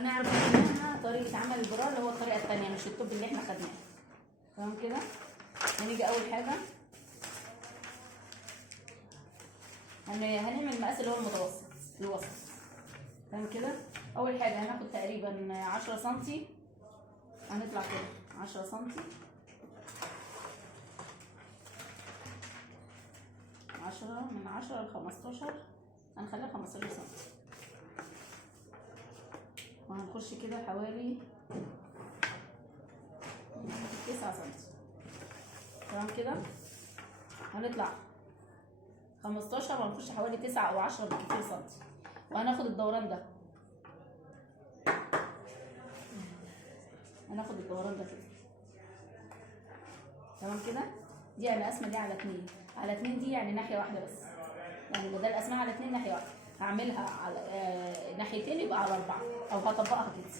هنعرف منها طريقه عمل البرار اللي هو الطريقه الثانيه مش التوب اللي احنا خدناه. تمام كده. هنيجي اول حاجه هنعمل المقاس اللي هو المتوسط الوسط. تمام كده. اول حاجه هناخد تقريبا 10 سم، هنطلع كده 10 سم 10 من 10 ل 15، هنخليها 15 سم، وهنخش كده حوالي 9 سم. تمام كده. هنطلع 15 وهنخش حوالي 9 او 10 بالكتير سم، وهناخد الدوران ده، هناخد الدوران ده كده. تمام كده. دي يعني قسمه دي على 2 على 2، دي يعني ناحيه واحده بس، يعني بدل قسمها على 2 ناحيه واحده هعملها على ناحيتين يبقى على 4 او هطبقها كده.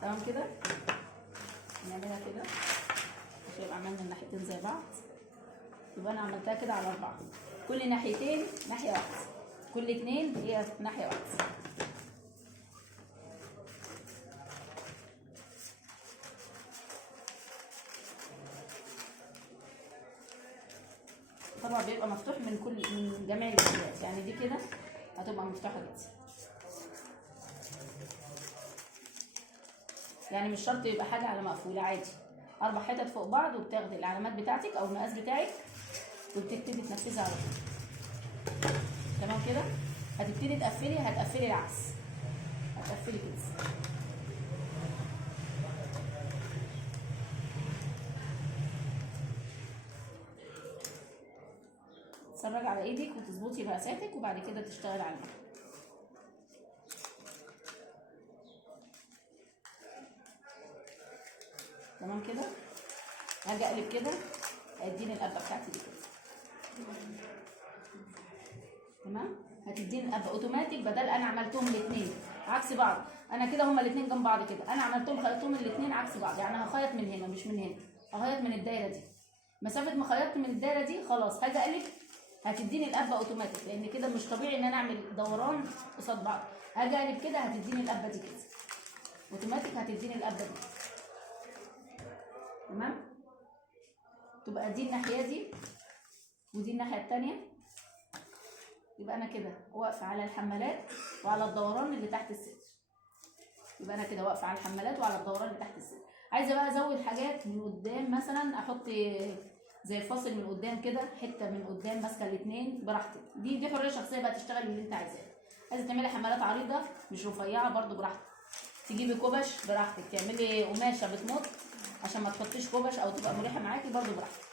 تمام كده. نعملها كده عشان يبقى عملنا الناحيتين زي بعض، يبقى انا عملتها كده على 4، كل ناحيتين ناحيه واحده، كل 2 هي ناحيه واحده. طبعا بيبقى مفتوح من جميع الاتجاهات، يعني دي كده هتبقى مفتوحه كده، يعني مش شرط يبقى حاجه على مقفوله، عادي 4 حتت فوق بعض، وبتاخدي العلامات بتاعتك او المقاس بتاعك وبتبتدي تنفذي على طول. تمام كده. هتبتدي تقفلي، هتقفلي العكس، هتقفلي كده. تتفرجي على ايدك وتظبطي مقاساتك وبعد كده تشتغلي عليها. تمام كده. هاجي اقلب كده، هيديني القبه بتاعتي دي كده. تمام. هتديني القبه اوتوماتيك، بدل انا عملتهم الاثنين عكس بعض، انا كده هما الاثنين جنب بعض كده، انا عملتهم خيطتهم الاثنين عكس بعض، يعني هخيط من هنا مش من هنا، هخيط من الدايره دي، مسافه ما خيطت من الدايره دي خلاص هاجي اقلب هتديني القبه اوتوماتيك، لان كده مش طبيعي ان انا اعمل دوران قصاد بعض. هاجي اقلب كده هتديني القبه دي كده اوتوماتيك، هتديني القبه دي. تمام. تبقى دي الناحيه دي ودي الناحيه الثانيه، يبقى انا كده واقفه على الحمالات وعلى الدوران اللي تحت الصدر، يبقى انا كده واقفه على الحمالات وعلى الدوران اللي تحت الصدر. عايزه بقى ازود حاجات من قدام، مثلا احط زي فاصل من قدام كده، حته من قدام ماسكه الاثنين براحتك، دي حريه شخصيه بقى، تشتغلي اللي انت عايزاه. عايزه تعملي حمالات عريضه مش رفيعه برده براحتك، تجيبي كوبش براحتك، تعملي قماشه بتمط عشان ما تحطيش كوبش او تبقى مريحه معاكي برده براحتك.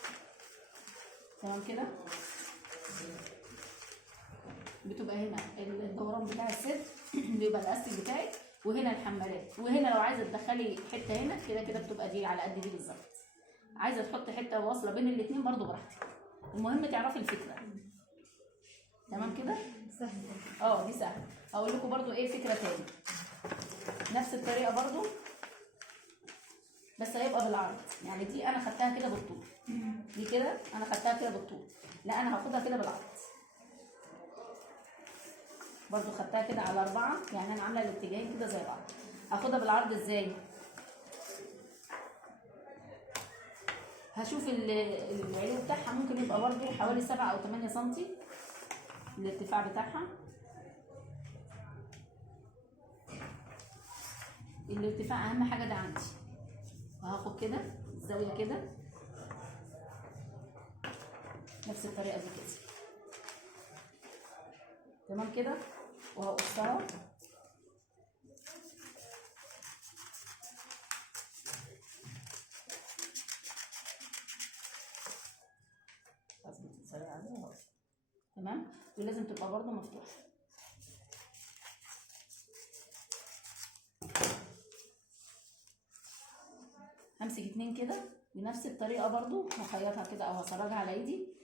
تمام كده. بتبقى هنا الدوران بتاع الصدر بيبقى الاستك بتاعك، وهنا الحمالات، وهنا لو عايزه تدخلي حته هنا كده كده بتبقى دي على قد دي بالظبط، عايزه تحطي حته واصله بين الاثنين برده براحتك، المهم تعرفي الفكره. تمام كده. سهل. دي سهله. هقول لكم برده ايه فكره تاني، نفس الطريقه برده بس هيبقى بالعرض، يعني دي انا خدتها كده بالطول، دي كده انا خدتها كده بالطول، لا انا هاخدها كده بالعرض برضو، خدتها كده على 4، يعني انا عامله الاتجاهين كده زي بعض. هاخدها بالعرض ازاي؟ هشوف العلو بتاعها ممكن يبقى برضو حوالي 7 أو 8 سم الارتفاع بتاعها، الارتفاع اهم حاجه ده عندي، وهاخد كده الزاويه كده نفس الطريقه دي كده. تمام كده. وهقصها تمام، ولازم تبقى برضو مفتوحه. همسك 2 كده بنفس الطريقه برضو، هخيطها كده او هسرجها على ايدي،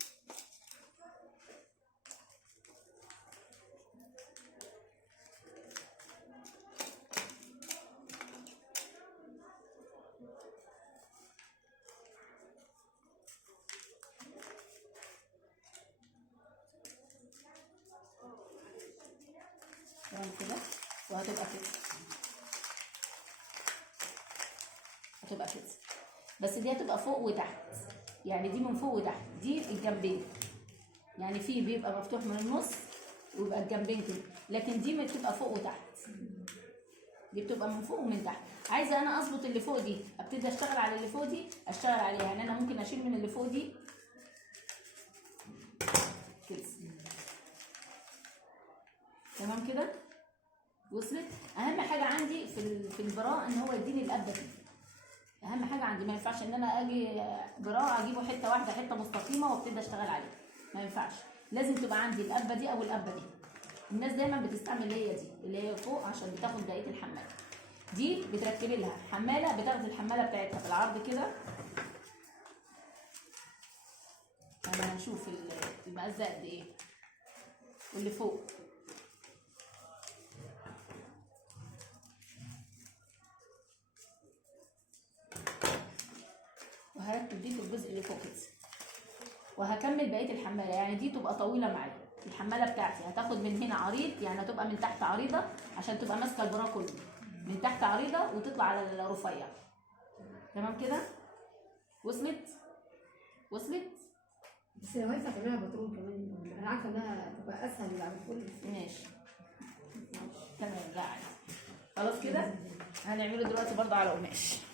تمام كده، وهتبقى كده. هتبقى كده، بس دي هتبقى فوق وتحت، يعني دي من فوق وتحت، دي الجنبين، يعني في بيبقى مفتوح من النص ويبقى الجنبين كده، لكن دي بتبقى فوق وتحت، دي بتبقى من فوق ومن تحت. عايزه انا اظبط اللي فوق دي، ابتدي اشتغل على اللي فوق دي، اشتغل عليها، يعني انا ممكن اشيل من اللي فوق دي كده، تمام كده. وصلت؟ اهم حاجه عندي في البراء ان هو يديني القبه دي، اهم حاجه عندي. ما ينفعش ان انا اجي براء اجيبه حته واحده، حته مستقيمه وابتدي اشتغل عليه، ما ينفعش، لازم تبقى عندي القبه دي او القبه دي. الناس دايما بتستعمل اللي هي دي، اللي هي فوق، عشان بتاخد بقيه الحماله. دي بتركبي لها حماله، بتاخدي الحماله بتاعتها في العرض كده، انا هنشوف المقاس ده قد ايه، واللي فوق وهركب دي في الجزء اللي فوق كده، وهكمل بقيه الحماله. يعني دي تبقى طويله معايا، الحماله بتاعتي هتاخد من هنا عريض، يعني هتبقى من تحت عريضه عشان تبقى ماسكه البرا كله، من تحت عريضه وتطلع على الرفيع، تمام كده. وصلت؟ وصلت؟ بس لو هينفع تعملها باترون كمان، انا عارفه انها تبقى اسهل على الكل. ماشي تمام، لا عادي، خلاص كده. هنعمله دلوقتي برضه على قماش.